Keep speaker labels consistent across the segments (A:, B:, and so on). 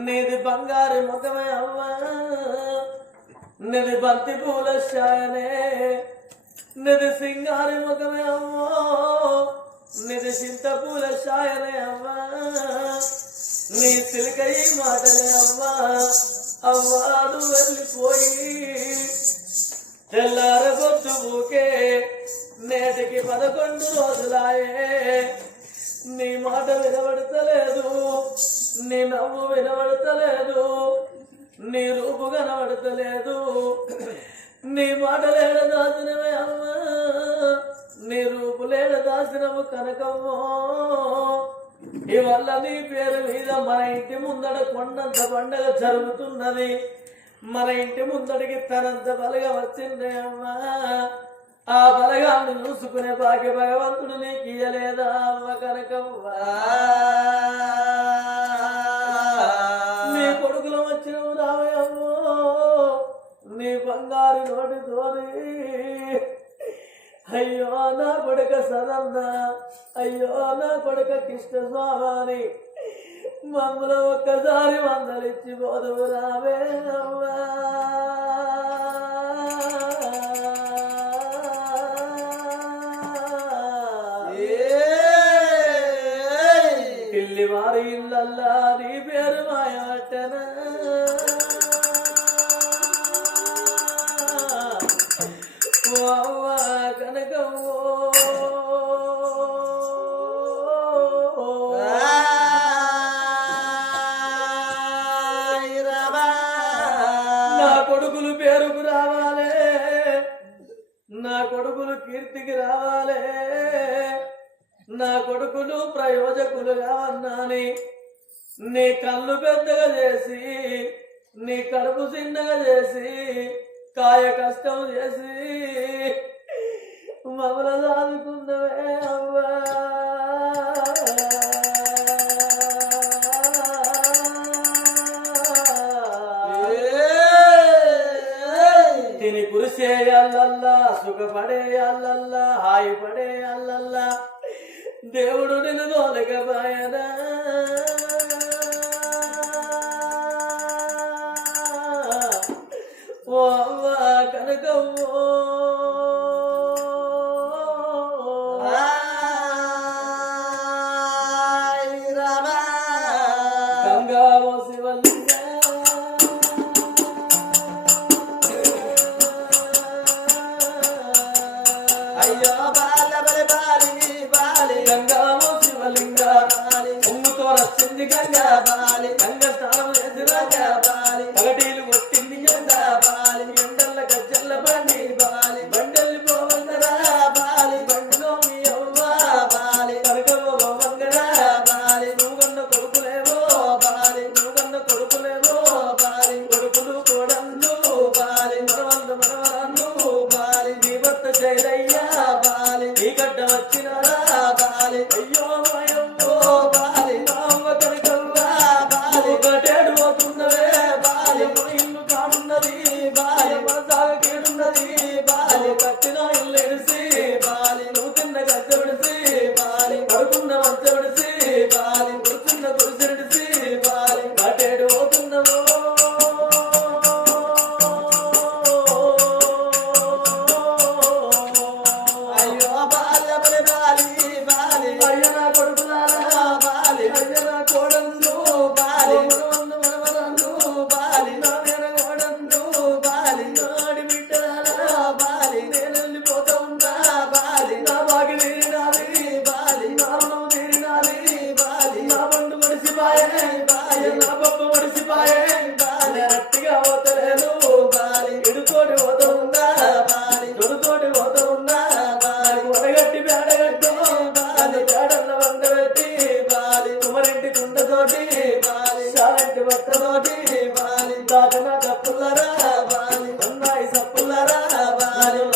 A: నీది బంగారు ముఖమే అవ్వ నీది బంతి పూల శాయనే. నిది సింగారి ముఖమే అమ్మో. నిది చింత పూల శాయనే అవ్వా నీ సిలికై మాటలే అవ్వా అవ్వాడు వెళ్ళిపోయి. తెల్లారగొద్దు ఊకే నేటికి పదకొండు రోజులాయే. నీ మాట వినబడతలేదు. నీ నవ్వు వినబడతలేదు. నీ రూపు కనబడతలేదు. నీ మాట లేడ దాసినవే అమ్మా. నీ రూపు లేడ దాసినవు కనకమ్మో. ఇవల్ల నీ పేరు మీద మన ఇంటి ముందడ కొండంత పండగ జరుగుతున్నది. మన ఇంటి ముందడికి తనంత బలగా వచ్చిందే అమ్మా. ఆ బలగాన్ని చూసుకునే భాగ్య భగవంతుడు నీకు ఇయ్యలేదా? అమ్మ కనకవ్వా. నీ కొడుకులు వచ్చిన రావయ్యమ్మో నీ బంగారు నోటితోని. అయ్యో నా కొడుక సదన్న అయ్యో నా కొడుక కృష్ణ స్వామి మమ్మల్ని ఒక్కసారి మందలిచ్చి పోదువు రావే అమ్మా. never నీ కళ్ళు పెద్దగా చేసి నీ కడుపు చిన్నగా చేసి కాయ కష్టం చేసి మమ్మల సాదుకున్నవే అవ్వా. తిని కురిసే అల్లల్లా సుఖపడే అల్లల్లా హాయి పడే అల్లల్లా దేవుడు నిన్ను తోలకపోయనా Valeu,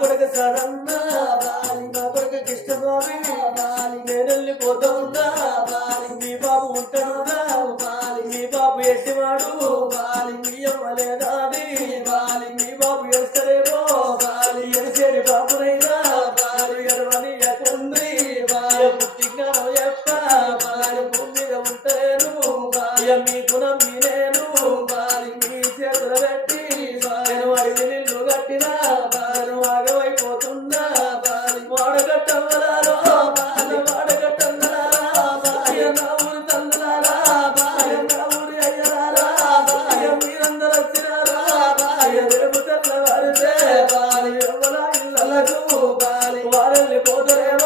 A: కొడక సరన్న వారు పాలి వారు పోతరే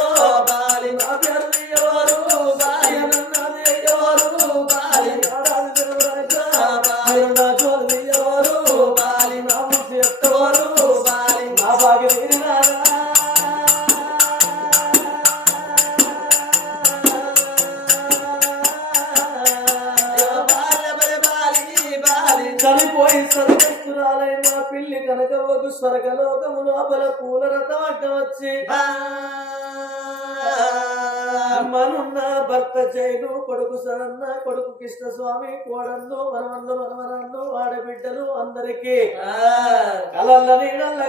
A: కొడుకు సరన్న కొడుకు కృష్ణ స్వామి కోడన్ను మనమన్లు మనమనళ్ళు ఆడబిడ్డలు అందరికీ. కలల్ల నీడల్ల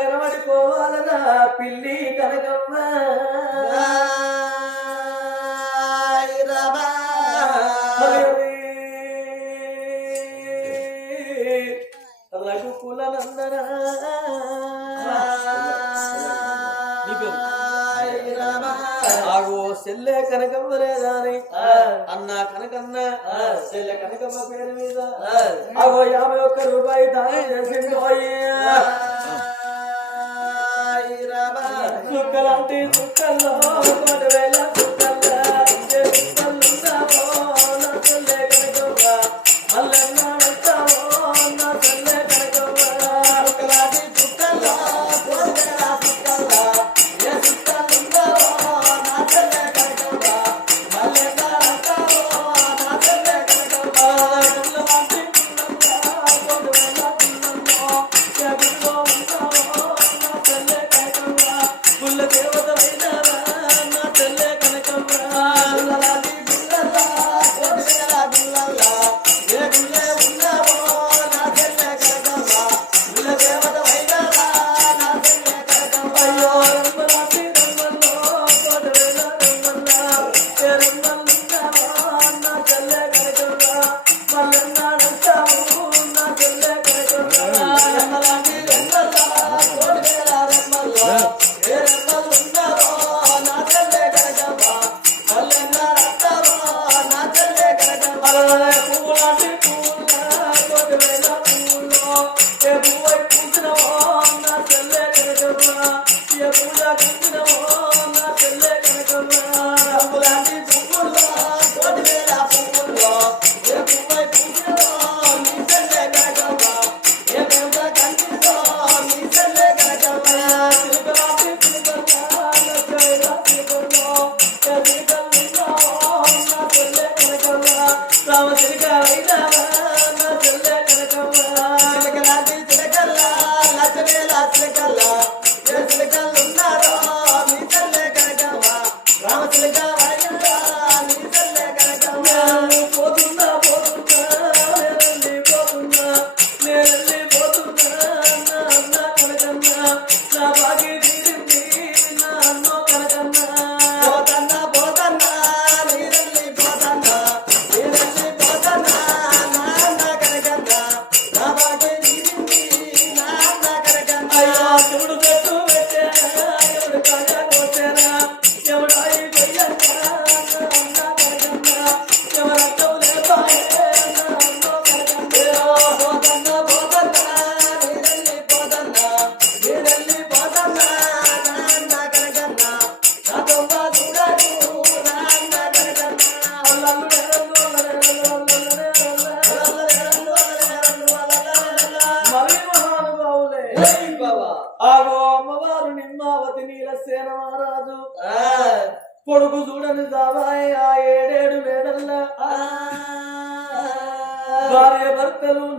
A: పిల్లి కనకమ్మ? చెల్లె కనకమ్మ రేదాని అన్న కనకన్న చెల్లె కనకమ్మ పేరు మీద. అగో యాభై ఒక్క రూపాయి దాని చేసిండు చుక్కలాంటి చుక్కల్లో కొన్ని కనకమ్మ. మల్లన్న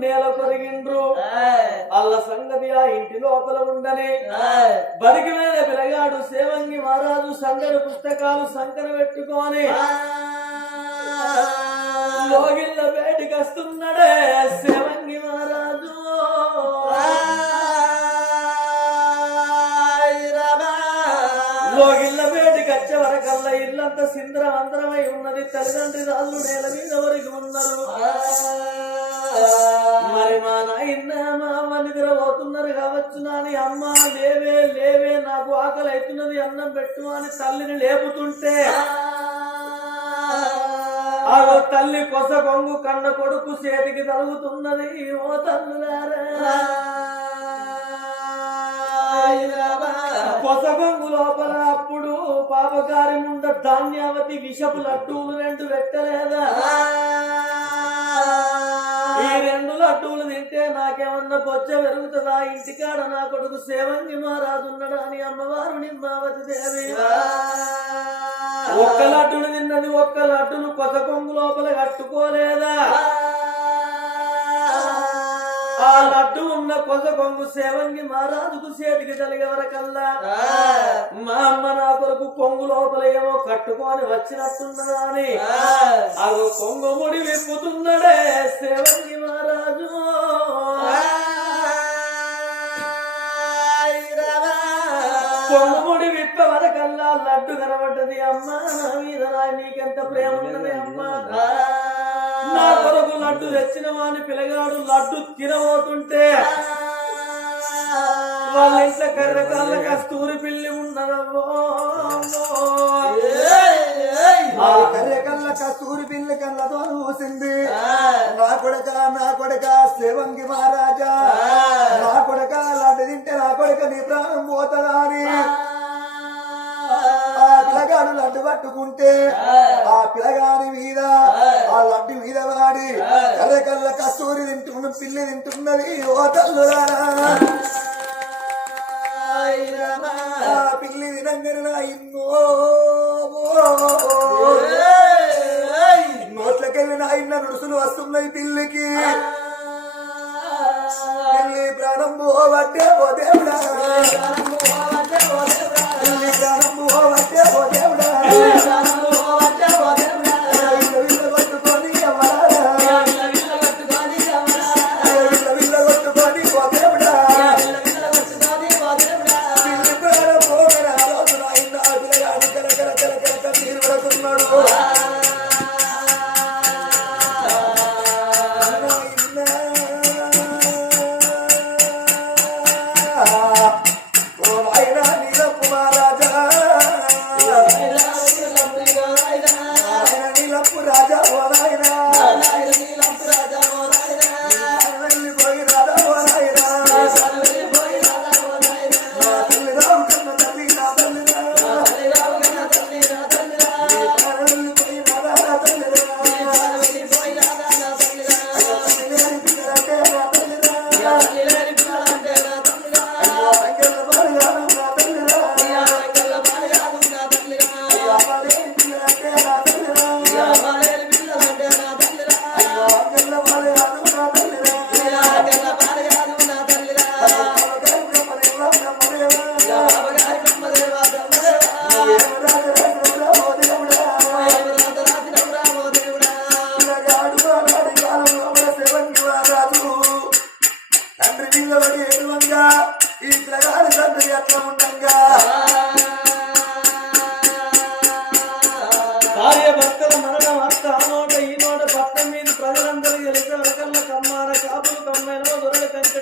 A: నేల కొరిగిండ్రు. అల్ల సంగతి ఆ ఇంటి లోపల ఉండనే. బలికి మీద పిలగాడు సేవంగి మహారాజు సందడి పుస్తకాలు సంకన పెట్టుకొని. లోగిళ్ళ బయటికి వస్తున్నాడే సేవంగి మహారాజు. లోగిళ్ళ బయటికి వచ్చే వరకల్లా ఇల్లంతా సింద్రవంతరమై ఉన్నది. తల్లిదండ్రి రాళ్ళు నేల మీద వరకు ఉన్నారు. మరి మా నాయన మా అమ్మ నిద్ర పోతున్నారు కావచ్చు నాని. అమ్మ లేవే లేవే నాకు ఆకలి అవుతున్నది అన్నం పెట్టు అని తల్లిని లేపుతుంటే ఆ తల్లి కొస కొంగు కన్న కొడుకు చేతికి తలుగుతున్నది ఓ తల్లులారా లోపల అప్పుడు పాపకారి ముంద ధాన్యావతి విషపు లడ్డూలు రెండు పెట్టలేదా? లడ్డూలు తింటే నాకేమన్నా బొచ్చ పెరుగుతుందా? ఇంటికాడ నా కొడుకు సేవంగి మహారాజు ఉన్నాడు అని అమ్మవారు నిమ్మావతి దేవి. ఒక్క లడ్డును తిన్నది ఒక్క లడ్డును కొత్త కొంగు లోపల కట్టుకోలేదా? ఆ లడ్డు ఉన్న కొత్త కొంగు సేవంగి మహారాజుకు చేతికి కలిగే వరకల్లా. మా అమ్మ నా కొరకు కొంగు లోపల ఏమో కట్టుకొని వచ్చినట్టున్నదా అని అగో కొంగు ముడి విప్పుతున్నాడే సేవంగి మహారాజు. లడ్డు కనబడ్డది అమ్మా నా మీద నీకెంత ప్రేమ ఉన్నది అమ్మా. నా కొరకు లడ్డు తెచ్చిన వాని పిల్లగాడు లడ్డు తినబోతుంటే వాళ్ళ ఇంట్లో కర్రకాళ్ళ కస్తూరి పిల్లి ఉన్నదమ్మో
B: కర్రెకల్ల కస్తూరి పిల్ల కళ్ళతో చూసింది నా కొడక నా కొడక శివంగి మహారాజా. నా కొడక లాంటి తింటే నా కొడక నీ ప్రాణం పోతుందా అని పిల్లగాడు లడ్డు పట్టుకుంటే ఆ. పిల్లగాని మీద ఆ. లడ్డు మీద వాడి కర్రెకల్ల కస్తూరి తింటున్న పిల్లి తింటున్నది. ఓ ఆ పిల్లి తినంగానే నా ఇన్నో నోట్లకెళ్ళి నా ఇన్న నుడుసులు వస్తున్నాయి పిల్లికి. పిల్లి ప్రాణం పోవట్టే ఓ దేవుడా.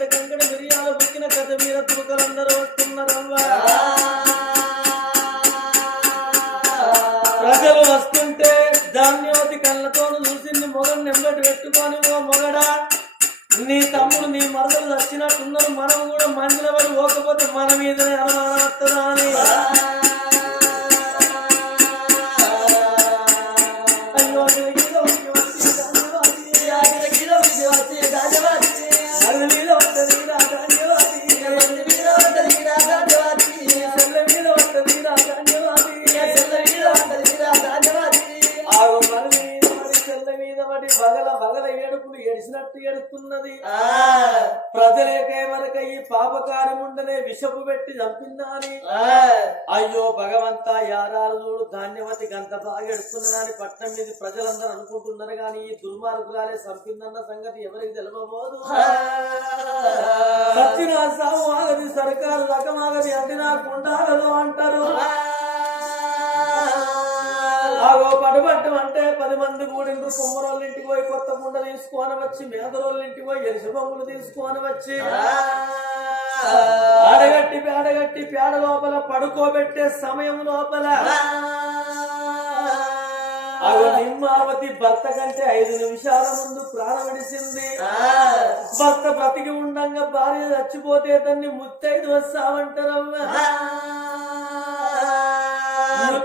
B: కంకడ కంకడ మిరియాలు బుక్కిన కథ మీద తుమకలందరూ వస్తున్నారు
A: ప్రజలు వస్తుంటే ధాన్యవతి కళ్ళతో చూసింది మొగం నెమ్మటి పెట్టుకొని ఓ మొగడా. నీ తమ్ముడు నీ మరదలు చచ్చినట్టున్నారు మనం కూడా మందిలో పడి పోకపోతే మన మీదనే అనుమానం వస్తుందా అని. ఏడుస్తున్నది ప్రజలకేమనక ఈ పాపకారముండనే విషపు పెట్టి చంపిందా అని అయ్యో భగవంత యారాలు చూడు ధాన్యవతి గంత బాగా ఎడుతున్నదని పట్నం మీద ప్రజలందరూ అనుకుంటున్నారు కానీ ఈ దుర్మార్గురాలే చంపిందన్న సంగతి ఎవరికి తెలియబోదు సాము ఆగది సర్కారు రకమాగది అందినా కుండాగదు అంటారు. ఆగో పడబట్టం అంటే పది మంది కూడిండ్రు కుమ్మరోళ్ళ ఇంటికి పోయి కొత్త కుండ తీసుకొని వచ్చి మేదరోళ్ళ ఇంటికి పోయి ఎరిసి బొమ్మలు తీసుకొని వచ్చి ఆడగట్టి పేడగట్టి పేడ లోపల పడుకోబెట్టే సమయం లోపల నిమ్మావతి భర్త కంటే ఐదు నిమిషాల ముందు ప్రాణం విడిసింది భర్త బ్రతికి ఉండంగా భార్య చచ్చిపోతే దాన్ని ముత్తైదు వస్తామంటారమ్మా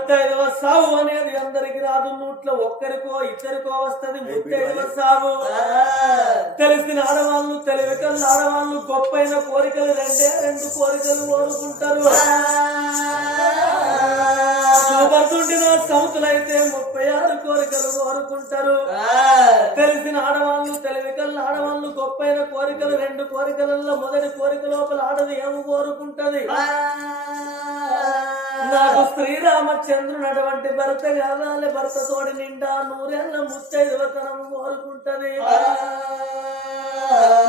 A: ముత్తైదవ సావు అనేది అందరికి రాదు. నూట్లో ఒక్కరికో ఇద్దరికో వస్తది. ముత్తైదవ సావు. తెలిసిన ఆడవాళ్ళు తెలివికల్ ఆడవాళ్ళు గొప్పైన కోరికలు రెండే రెండు కోరికలు కోరుకుంటారు. భర్తుండిన సౌతులైతే ముప్పై ఆరు కోరికలు కోరుకుంటారు. తెలిసిన ఆడవాళ్ళు తెలివికల్ ఆడవాళ్ళు గొప్పైన కోరికలు రెండు కోరికలలో మొదటి కోరిక లోపల ఆడది ఏమి కోరుకుంటది? నాకు శ్రీరామచంద్రుడు అటువంటి భర్త కావాలి. భర్త తోడి నిండా నూరేళ్ళ ముత్తైదవతనం కోరుకుంటది.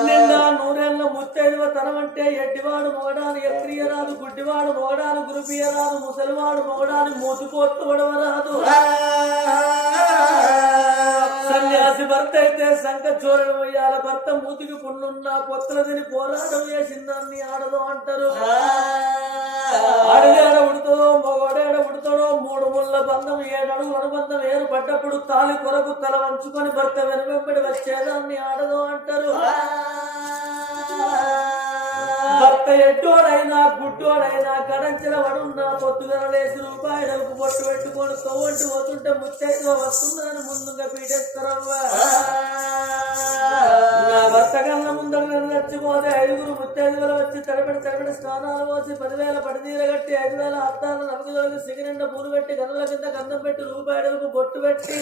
A: నిండా నూరేళ్ళ ముత్తైదవతనం అంటే ఎడ్డివాడు మొగడాను ఎత్రియరాదు గుడ్డివాడు మొగడాను గురుపియరాదు ముసలివాడు మొగడాను మూతుకోట్లు పడవరాదు భర్త అయితే సంఖ చోరణ వేయాల. భర్త మూతికి పుండున్నా కొత్తల తిని పోరాటం చేసిందని ఆడదు అంటారు. ఆడదేడ ఉడుతుందో మగవాడేడ ఉడుతాడో మూడు ముళ్ళ బంధం ఏడు అడుగుల అనుబంధం ఏరు పడ్డప్పుడు తాలి కొరకు తల వంచుకొని భర్త వెనువెంబడి వచ్చేదాన్ని ఆడదు అంటారు. భర్త ఎడ్డోడైనా గుడ్డోడైనా గడంచిన వడున్నా పొద్దుగల లేచి రూపాయలకు పొట్టు పెట్టుకొని కొవ్వంటి పోతుంటే ముత్తైదో వస్తుందని ముందుగా పీటేస్తారవ్వా. నా భర్త కన్నా ముందర నచ్చిపోతే ఐదుగురు ముత్తైదుగులు వచ్చి తడబడి తడబడి స్నానాలు పోసి పదివేల పడిదీర కట్టి ఐదు వేల అద్దాలు నలుగుదలకు సిగిరెండ పూలు పెట్టి గనుల కింద గంధం పెట్టి రూపాయలకు బొట్టు పెట్టి.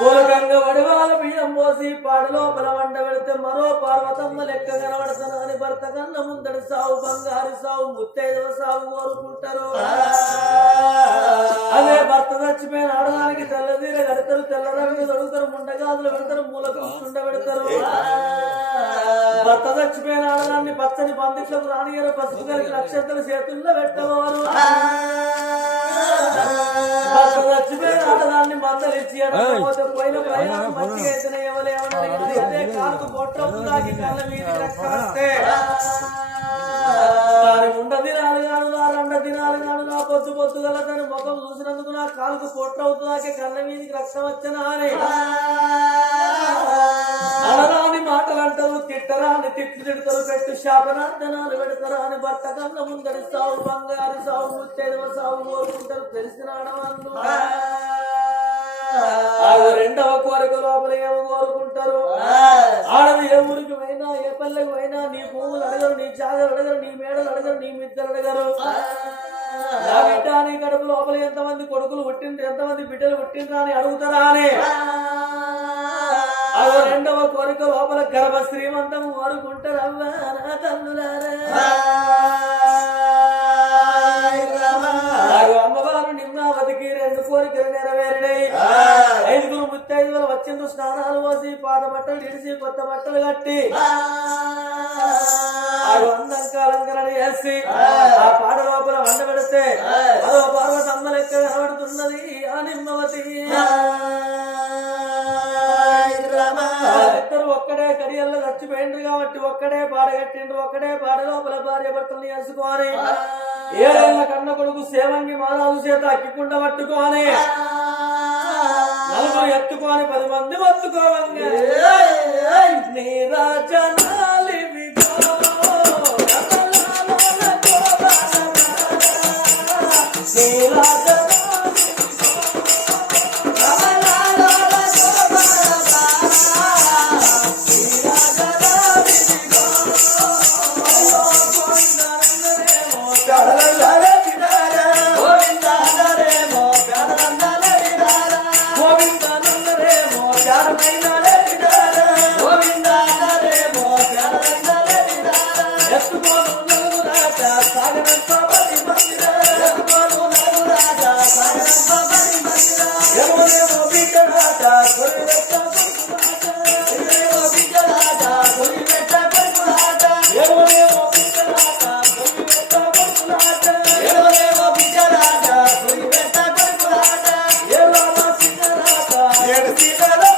A: ఊరకంగా వడివాల బియ్యం పోసి పాడు లోపల పెడితే మరో పార్వతమ్మ లెక్క కనబడతానని భర్త కన్న ముందడి సాగు బంగారు సాగు ముత్తైదవ సాగు కోరుకుంటారు. అదే భర్త చచ్చిపోయిన ఆడదానికి తెల్లదీర కడతారు తెల్ల తొడుగుతారు ముండగాదులు పెడతారు మూల కూర్చుండ పెడతారు. భర్త చచ్చిపోయిన ఆడదాన్ని పచ్చని పందిట్లకు రానియరు పసుపు కలిగి నక్షత్రాల చేతుల్లో పెట్టవారు ఆడదాన్ని మందలిచ్చి పోయిన ప్రయాణం మంచిగా అయితేనే ఎవరు కాలుకు పొట్టకు కళ్ళ మీద దినాలు కాదు నా రెండ దినాలు కాదు నా పొద్దు పొద్దు గల దాని ముఖం చూసినందుకు నా కాలుకు పొట్టు అవుతుందాకే కళ్ళ మీదకి రక్తం వచ్చనా అని. అనరాని మాటలు అంటారు తిట్టరాని తిట్లు తిడతారు పెట్టు శాపనార్థనాలు పెడతారు అని భర్త కన్న ముందరి సాగు బంగారు సాగు ముత్తైదవ సాగు కోరుకుంటారు తెలిసిన ఆడవాళ్ళు. రెండవ కోరిక లోపల ఏమో కోరుకుంటారు? ఆడది ఏ ఊరికి పోయినా ఏ పల్లెకి పోయినా నీ పువ్వులు అడగరు నీ జాగలు అడగరు నీ మేడలు అడగరు నీ మిద్దరు అడగరు. నా బిడ్డ నీ కడుపు లోపల ఎంతమంది కొడుకులు పుట్టిండ్రు ఎంతమంది బిడ్డలు పుట్టిండ్రా అని అడుగుతారా అని? ఆ రెండవ కోరిక లోపల గర్భ శ్రీమంతం కోరుకుంటారు నా తల్లులారా. అమ్మవారు నిమ్నావతికి రెండు కోరికలు నెరవేరినాయి. ఐదుగురు ముత్తైదుగురు వచ్చిండు స్నానాలు పోసి పాత బట్టలు ఇడిసి కొత్త బట్టలు కట్టి. అందంగా అలంకరణ చేసి ఆ. పాట లోపల వండ పెడితే అదో పార్వతమ్మ లెక్క కనబడుతున్నది ఆ నిమ్మవతి. ఇద్దరు ఒక్కడే కడియల్లో చచ్చిపోయిండ్రు కాబట్టి ఒక్కడే పాడగట్టిండ్రు ఒక్కడే పాడ లోపల భార్య భర్తలు ఎంచుకోవాలి ఏడేళ్ళ కన్న కొడుకు సేవంగి మాదాలు చేత అక్కికుండ పట్టుకోవాలి. నలుగురు ఎత్తుకోవాలి పది మంది పట్టుకోవాలి నీ రాజనాలి నీ Happy